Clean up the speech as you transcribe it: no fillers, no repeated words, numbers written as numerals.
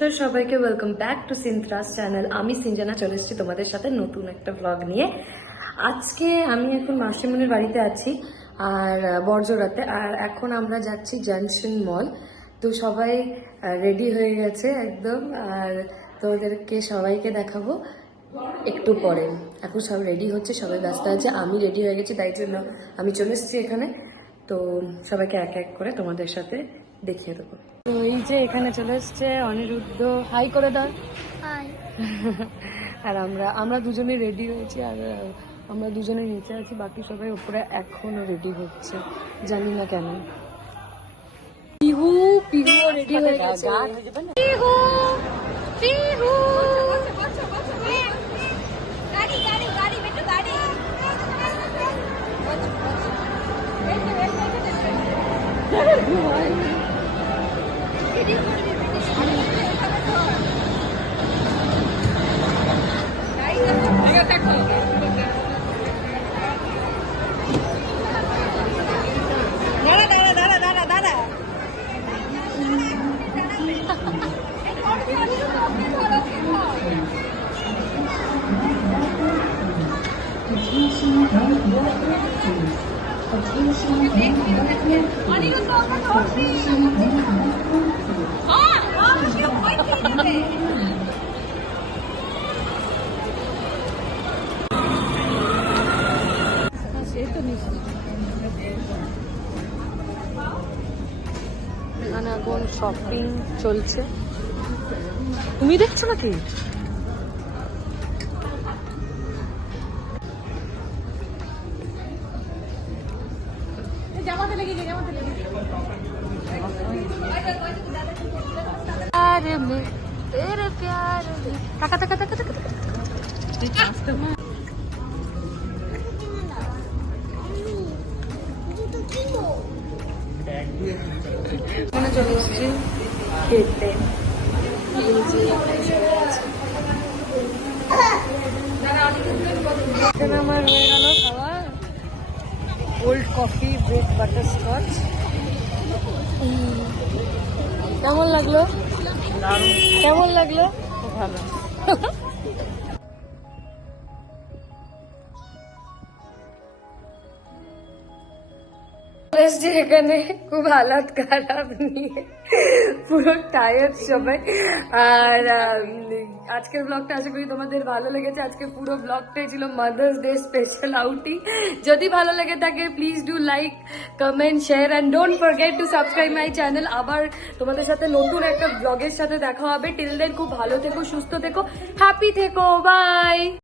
তো সবাইকে welcome back to সিনথ্রাস channel. আমি সিনজানা চলে এসেছি তোমাদের সাথে নতুন একটা ব্লগ নিয়ে। আজকে আমি এখন মাসিমণির বাড়িতে আছি আর বড়জোড়াতে, আর এখন আমরা যাচ্ছি জংশন মল। তো সবাই রেডি হয়ে গেছে একদম, আর তোমাদেরকে সবাইকে দেখাবো একটু পরে। এখন সব রেডি হচ্ছে, সবাই ব্যস্ত আছে, আমি রেডি হয়ে গেছি, তাই জন্য আমি চলে এসেছি এখানে। তো সবাইকে এক এক করে তোমাদের সাথে দেখিয়ে দেবো। তো এই যে এখানে চলে এসছে অনিরুদ্ধ, হাই করে দাও। আর আমরা দুজনে রেডি হয়েছি, আর আমরা দুজনে নিচে আছি, বাকি সবাই উপরে এখনো রেডি হচ্ছে, জানি না কেন। পিহু রেডি হয়ে গেছে। পিহু পিহু এখানে এখন শপিং চলছে, তুমি দেখছো নাকি? টাকা টাকা টাকা টাকা এখানে চলে এসেছি খেতে। এখানে আমার হয়ে গেল খাওয়া cold coffee with butter Scotch. কেমন লাগলো? কেমন লাগলো? খুব ভালো। এখানে খুব হালাত খারাপ নিয়ে পুরো টায়ার্ড সবাই। আর আজকের ব্লগটা আশা করি তোমাদের ভালো লেগেছে। আজকে পুরো ব্লগটাই ছিল মাদার্স ডে স্পেশাল আউটিং। যদি ভালো লেগে থাকে please do like, comment, share and don't forget to subscribe my channel. আবার তোমাদের সাথে নতুন একটা ব্লগের সাথে দেখা হবে। টিল দেন খুব ভালো থেকো, সুস্থ থেকো, হ্যাপি থেকো, বাই।